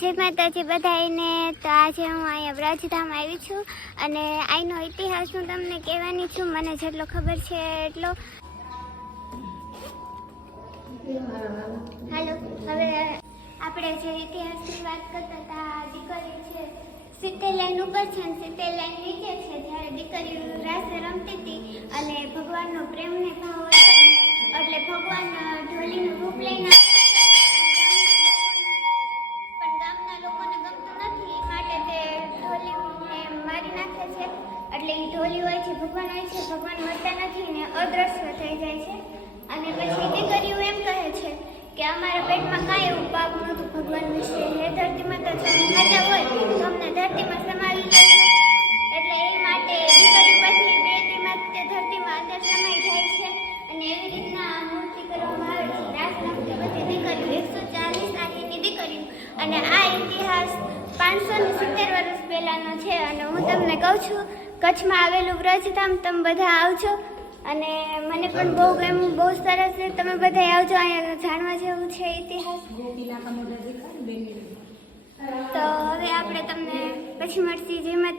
જય માતાજી બધાને। તો આજે હું અહીંયા વ્રજધામ આવી છું અને અહીંનો ઇતિહાસ હું તમને કહેવાની છું, મને જેટલો ખબર છે એટલો। હાલો, હવે આપણે જે ઇતિહાસની વાત કરતા હતા, દીકરી છે 70 લાઈન ઉપર છે અને 70 લાઈન નીચે છે। જ્યારે દીકરીઓ રાસે રમતી હતી અને ભગવાનનો પ્રેમને ભાવ હતો એટલે ભગવાન ઢોલીનું રૂપ લઈને એટલે એ ઢોલી હોય છે, ભગવાન હોય છે, ભગવાન મળતા નથી ને અદ્રશ્ય થઈ જાય છે। અને પછી દીકરીઓ એમ કહે છે કે અમારા પેટમાં કાંઈ એવું પાપ નહોતું ભગવાન વિશે, હે ધરતીમાં તો સાચા હોય તો અમને ધરતીમાં સમાવી લે। એટલે એ માટે દીકરીઓ પછી બે દીમાં તે ધરતીમાં અંદર સમાઈ જાય છે અને એવી રીતના મૂર્તિ કરવામાં આવે છે। રાસ રમતે બધી દીકરીઓ 140 આખીની દીકરીઓ। અને આ ઇતિહાસ 570 વર્ષ પહેલાનો છે અને હું તમને કહું છું કચ્છમાં આવેલું વ્રજધામ, તમે બધા આવજો અને મને પણ બહુ ગમ્યું, બહુ સરસ છે, તમે બધા આવજો, અહીંયા જાણવા જેવું છે ઇતિહાસ। તો હવે આપણે તમને પછી મળશી। જય માતાજી।